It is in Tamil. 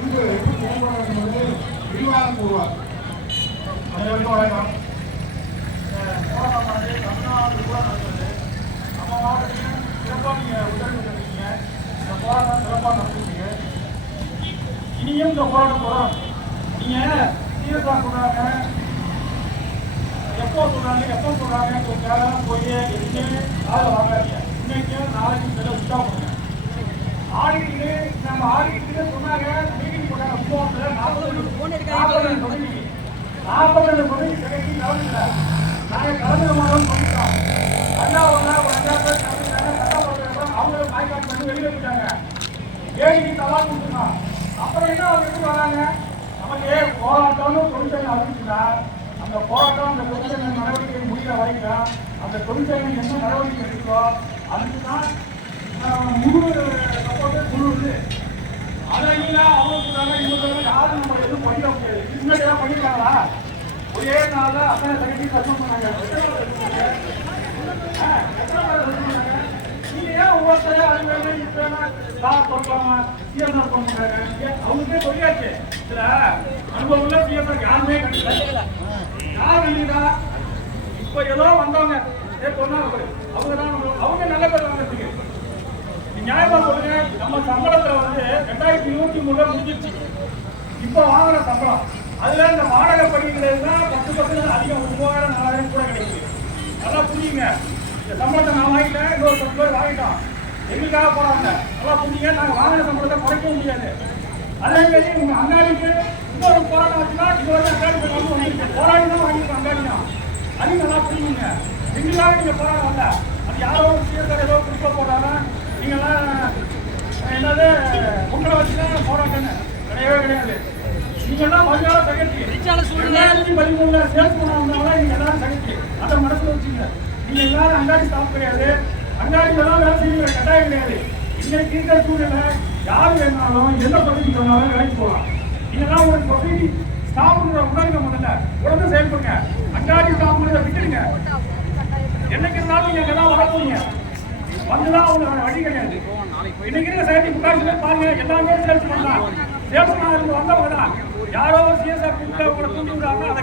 இங்கு எப்படி செயல்படும் என்பது விரிவாக கூறுவார் அனைவருக்கும் வணக்கம் போராட்டமானது தமிழ்நாடு கூட நடந்தது நம்ம மாவட்டத்திலும் சிறப்பாக நீங்கள் உதவி பண்ணிருக்கீங்க இந்த போராட்டம் சிறப்பாக நடத்திருக்கீங்க இனியும் இந்த போராட்டம் தொடரும் நீங்கள் சீரியஸாக சொல்கிறாங்க எப்போ சொல்றாங்க எப்போ கொஞ்சம் போய் எதுவுமே காலை வாங்காதீங்க இன்னைக்கு நாளைக்கு சில விட்டா போடுங்க நம்ம ஆடிட்டு நாற்பது நாற்பது நாற்பது பகுதிக்கு கிடைச்சி கலந்து மாதம் பண்ணிட்டோம் ரெண்டாவது ஒரு அஞ்சா பேர் கலந்துட்டாங்க கட்டாபுரத்தில் அவங்களும் பாய்காட் பண்ணி வெளியில போயிட்டாங்க ஏடிக்கு தலா கொடுத்துருந்தோம் அப்புறம் என்ன? அவங்க எப்படி வராங்க நமக்கு போராட்டம்னு தொழிற்சங்கம் அறிவிச்சுன்னா அந்த போராட்டம் அந்த தொழிற்சங்க நடவடிக்கை முடிகிற வரைக்கும் அந்த தொழிற்சங்கம் என்ன நடவடிக்கை இருக்கோ அதுக்கு தான் முழு சப்போர்ட்டு குழு இருக்கு அவங்க சொல்றாங்க இவங்க சொல்றாங்க யாரும் நம்ம எதுவும் பண்ணிட முடியாது. முன்னாடி ஏதாவது பண்ணிருக்காங்களா ஒரே நாள்ல அத்தனை செகண்ட் சஸ்பெண்ட் பண்ணாங்க. நீங்க ஏன் ஒவ்வொருத்தரையும் அது வேணும், இது சார் கொடுக்கலாமா, சிஎஸ்ஆர் பண்ணுறாங்க. அவங்களுக்கே சொல்லியாச்சு. இதுல யாருமே யார் இப்ப ஏதோ வந்தவங்க. ஏ அவங்க தான் அவங்க நல்ல பேர் வாங்குறதுக்கு. நியாயமா சொல்லுங்க. நம்ம சம்பளத்துல வந்து ரெண்டாயிரத்தி இருபத்தி மூணுல முடிஞ்சிருச்சு. இப்ப வாங்குற சம்பளம். அதுல இந்த வாடகை படிக்கிறது தான் பத்து பர்சன்ட் அதிகம். மூவாயிரம் நாலாயிரம் கூட கிடைக்குது. நல்லா புரியுங்க. இந்த சம்பளத்தை நான் வாங்கிட்டேன். இன்னொரு பத்து பேர் வாங்கிட்டோம் எங்களுக்காக போறாங்க. நல்லா புரியுங்க. நாங்க வாங்கின சம்பளத்தை குறைக்க முடியாது. அதே மாதிரி உங்க அங்காடிக்கு இன்னொரு போராட்டம் வச்சுன்னா இது வந்து அங்காடி போய் வாங்கிருக்கு போராடி தான் வாங்கிருக்கோம் அங்காடினா அது நல்லா புரியுங்க. எங்களுக்காக நீங்க போராட வரல அது யாரோ ஒரு சீர்கார் ஏதோ குறிப்பா போறாங்கன்னா நீங்களாம் என்னது உங்களை வச்சுதான் போராட்டங்க கிடையவே கிடையாது நீங்க எல்லாம் மறுநாள் செகண்ட்ரி ரெண்டாயிரத்தி பதிமூணுல சேல்ஸ் பண்ண வந்தவங்க நீங்க எல்லாரும் செகண்ட்ரி அதை மனசுல வச்சுங்க நீங்க எல்லாரும் அங்காடி ஸ்டாப் கிடையாது அங்காடி எல்லாம் வேலை செய்யுங்க கட்டாயம் கிடையாது இன்னைக்கு இருக்கிற சூழ்நிலை யார் வேணாலும் எந்த பகுதிக்கு சொன்னாலும் வேலைக்கு போகலாம் இதெல்லாம் ஒரு சொசைட்டி ஸ்டாப் பண்ணுற முதல்ல உடனே செயல்படுங்க அங்காடி ஸ்டாப் விட்டுடுங்க என்னைக்கு இருந்தாலும் நீங்க அங்கதான் வர போறீங்க வந்துதான் வழி கிடையாது. இன்னைக்கு இருக்கிற சைட்டி பாருங்க எல்லாமே சேல்ஸ் பண்ணலாம். சேல்ஸ் வந்தவங்க தான். யாரோ சிஎஸ்ஆர் உங்களை தூண்டி விடுறாங்க அதை